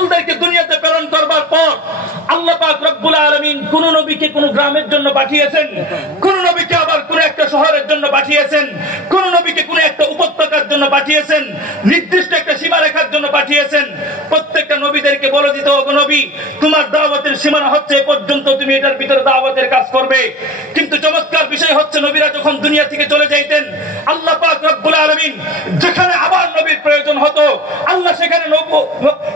রাসূলদেরকে দুনিয়াতে প্রেরণ করবার পর আল্লাহ পাক রব্বুল আলামিন কোন নবীকে কোন গ্রামের জন্য পাঠিয়েছেন, কোন নবীকে আবার কোন একটা শহরের জন্য পাঠিয়েছেন, কোন নবীকে কোন একটা উপত্যকার জন্য পাঠিয়েছেন, নির্দিষ্ট একটা সীমারেখার জন্য পাঠিয়েছেন। প্রত্যেকটা নবীদেরকে বলে দিত, ওগো নবী, তোমার দাওয়াতের সীমানা হচ্ছে এ পর্যন্ত, তুমি এটার ভিতরে দাওয়াতের কাজ করবে। কিন্তু চমৎকার বিষয় হচ্ছে, নবীরা যখন দুনিয়া থেকে চলে যাইতেন, আল্লাহ পাক রব্বুল আলামিন যেখানে আবার নবীর প্রয়োজন হতো, আল্লাহ সেখানে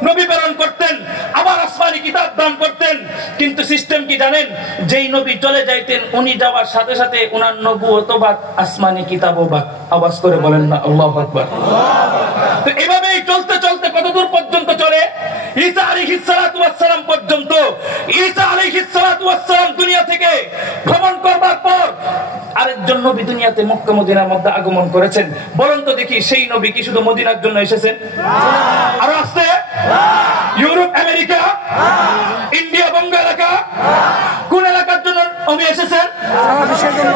নবী প্রেরণ করতেন, আবার আসমানি কিতাব দান করতেন। কিন্তু সিস্টেম কি জানেন? যেই নবী চলে যাইতেন, উনি যাওয়ার সাথে সাথে উনার নবুয়ত বাদ, আসমানি কিতাবও বাদ। আওয়াজ করে বলেন না আল্লাহু আকবার। তো এভাবেই চলতে চলতে কতদূর পর্যন্ত চলে? ঈসা আলাইহিস সালাতু ওয়াস সালাম পর্যন্ত। ঈসা আলাইহিস সালাতু ওয়াস সালাম দুনিয়া থেকে ভ্রমণ করবার পর আরেকজন নবী দুনিয়াতে মক্কা মদিনার মধ্যে আগমন করেছেন। বলুন তো দেখি, সেই নবী কি শুধু মদিনার জন্য এসেছেন? আর আসছে ইউরোপ, আমেরিকা, ইন্ডিয়া, বঙ্গ এলাকা, কোন এলাকার জন্য নবী এসেছেন?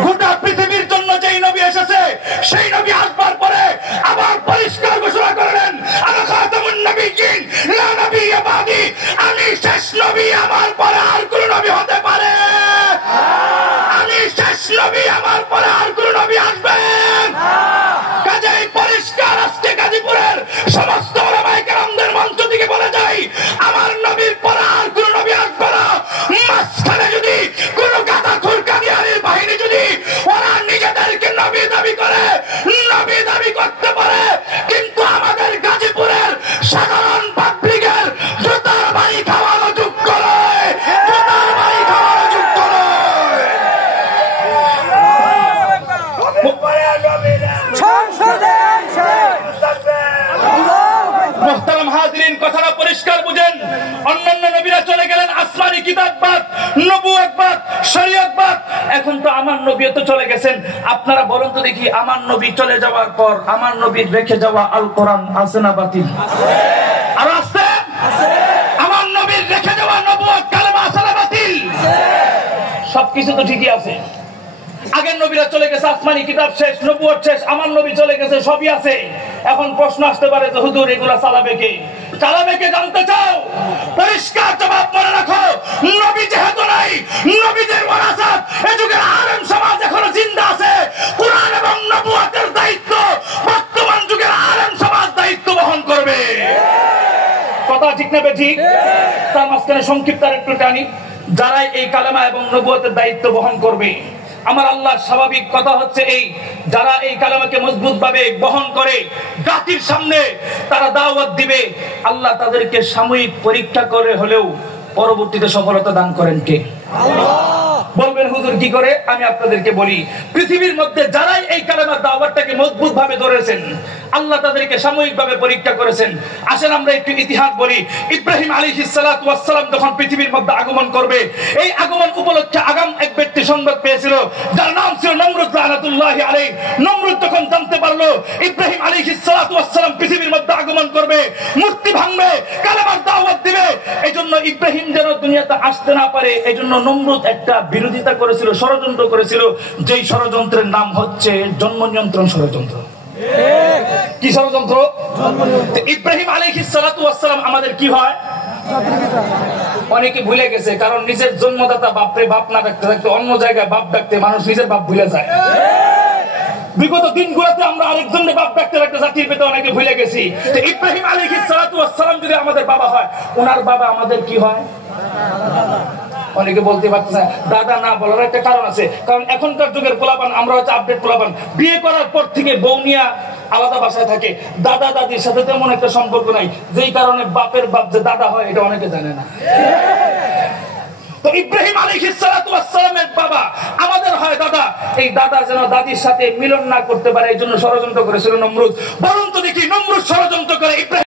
গোটা পৃথিবীর জন্য যেই নবী এসেছে, সেই নবী আসবার পরে আবার পরিষ্কার ঘোষণা করলেন, আনা খাতামুন নবিয়্যিন লা নাবিয়্যা বাদি, আমি শেষ নবী, আমার পরে আর কোন নবী হতে পারে? আমি শেষ নবী, আমার পরে আর কোন নবী আসবেন? কাজেই পরিষ্কার আজকে গাজীপুরের সমস্ত উলামায়ে কেরামদের মঞ্চ থেকে বলে যাই, আমার নবীর পরে আর কোন নবী আসবে না। মাঝখানে যদি কোন গাদা খুরকাদিয়ানির বাহিনী যদি ওরা নিজেদেরকে নবী দাবি করে, নবী দাবি করতে পারে, কিন্তু আমাদের গাজীপুরের সাধারণ পাবলিকের জুতার বাড়ি খাওয়ানো যোগ্য নয়, জুতার বাড়ি খাওয়ানো যোগ্য নয়। মুহতারাম হাজিরিন, কথাটা পরিষ্কার বুঝেন। অন্যান্য নবীরা চলে গেলেন, আসমানি কিতাববাদ, নবুয়তবাদ, শরীয়তবাদ। এখন তো আমার নবীও তো চলে গেছেন। আপনারা বলুন তো দেখি, আমার নবী চলে যাওয়ার পর আমার নবীর রেখে যাওয়া আল কোরআন আছে না বাতিল? আর আছে? আমার নবীর রেখে যাওয়া নবুয়ত কালেমা আছে না বাতিল? সবকিছু তো ঠিকই আছে। আগের নবীরা চলে গেছে, আসমানি কিতাব শেষ, নবুয়ত শেষ, আমার নবী চলে গেছে, সবই আছে। এখন প্রশ্ন আসতে পারে যে হুজুর, এগুলা চালাবে কে? চালাবে কে জানতে চাও? পরিষ্কার জবাব মনে রাখো, নবী যেহেতু নাই, নবীদের ওয়ারাসাত এই যুগের আলেম সমাজ এখনো জিন্দা আছে। কুরআন এবং নবুয়তের দায়িত্ব বর্তমান যুগের আলেম সমাজ দায়িত্ব বহন করবে। কথা ঠিক না ঠিক? তার মাঝখানে সংক্ষিপ্ত আর একটু টানি। যারা এই কালেমা এবং নবুয়তের দায়িত্ব বহন করবে, আমার আল্লাহর স্বাভাবিক কথা হচ্ছে এই, যারা এই কালেমাকে মজবুত ভাবে বহন করে জাতির সামনে তারা দাওয়াত দিবে, আল্লাহ তাদেরকে সাময়িক পরীক্ষা করে হলেও পরবর্তীতে সফলতা দান করেন কে? আল্লাহ। বলবেন হুজুর কি করে? আমি আপনাদেরকে বলি, পৃথিবীর মধ্যে যারাই এই কালেমার দাওয়াতটাকে মজবুত ভাবে ধরেছেন, আল্লাহ তাদেরকে সাময়িক ভাবে পরীক্ষা করেছেন। আসেন আমরা একটু ইতিহাস বলি। ইব্রাহিম আলাইহিস সালাতু ওয়াস সালাম যখন পৃথিবীর মধ্যে আগমন করবে, এই আগমন উপলক্ষে আগাম এক ব্যক্তি সংবাদ পেয়েছিল, যার নাম ছিল নমরুদ লানাতুল্লাহি আলাইহি। নমরুদ যখন জানতে পারলো ইব্রাহিম আলাইহিস সালাতু ওয়াস সালাম পৃথিবীর মধ্যে আগমন করবে, মূর্তি ভাঙবে, কালেমার দাওয়াত দিবে, এজন্য ইব্রাহিম যেন দুনিয়াতে আসতে না পারে, এজন্য নমরুদ একটা বিরোধিতা করেছিল, ষড়যন্ত্র করেছিল, যেই ষড়যন্ত্রের নাম হচ্ছে জন্ম নিয়ন্ত্রণ ষড়যন্ত্র। কি ষড়যন্ত্র? ইব্রাহিম আলাইহিস সালাতু ওয়াস সালাম আমাদের কি হয়? অনেকে ভুলে গেছে, কারণ নিজের জন্মদাতা বাপরে বাপ না ডাকতে থাকতে অন্য জায়গায় বাপ ডাকতে মানুষ নিজের বাপ ভুলে যায়। বিগত দিনগুলোতে আমরা আরেকজনের বাপ ডাকতে ডাকতে জাতির পেতে অনেকে ভুলে গেছি। তো ইব্রাহিম আলাইহিস সালাতু ওয়াস সালাম যদি আমাদের বাবা হয়, ওনার বাবা আমাদের কি হয়? অনেকে বলতে পারতেছে দাদা না, বলার একটা কারণ আছে, কারণ এখনকার যুগের পোলাপান, আমরা হচ্ছে আপডেট পোলাপান, বিয়ে করার পর থেকে বউ নিয়ে আলাদা বাসায় থাকে, দাদা দাদির সাথে তেমন একটা সম্পর্ক নাই, যেই কারণে বাপের বাপ যে দাদা হয় এটা অনেকে জানে না। তো ইব্রাহিম আলাইহিস সালাতু ওয়াস সালামের বাবা আমাদের হয় দাদা, এই দাদা যেন দাদির সাথে মিলন না করতে পারে, এই জন্য ষড়যন্ত্র করেছিল নমরুদ। বলুন তো দেখি, নমরুদ ষড়যন্ত্র করে ইব্রাহিম